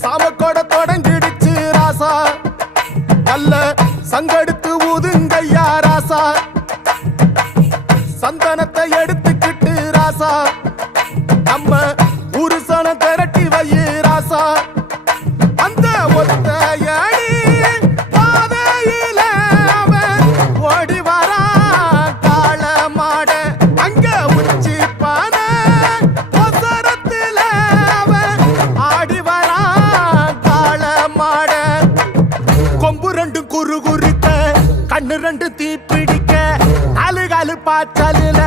சாமக்கோட தொடங்கிடுச்சு ராசா, நல்ல சங்கெடுத்து ஊதுங்கய்யா ராசா, சந்தனத்தை எடுத்துக்கிட்டு ராசா, நம்ம உருசன திரட்டி வையே ராசா. அந்த ஒத்தையடி பாதையில அவன் ஓடி வரா காள மாட, அங்க உச்சி பானை ஒசரத்துல அவன் ஆடி வரா காள மாட. கொம்பு ரெண்டு குறு குறுக்க, கண்ணு ரெண்டு தீப்பிடிக்க, நாலு காலு பாய்ச்சலில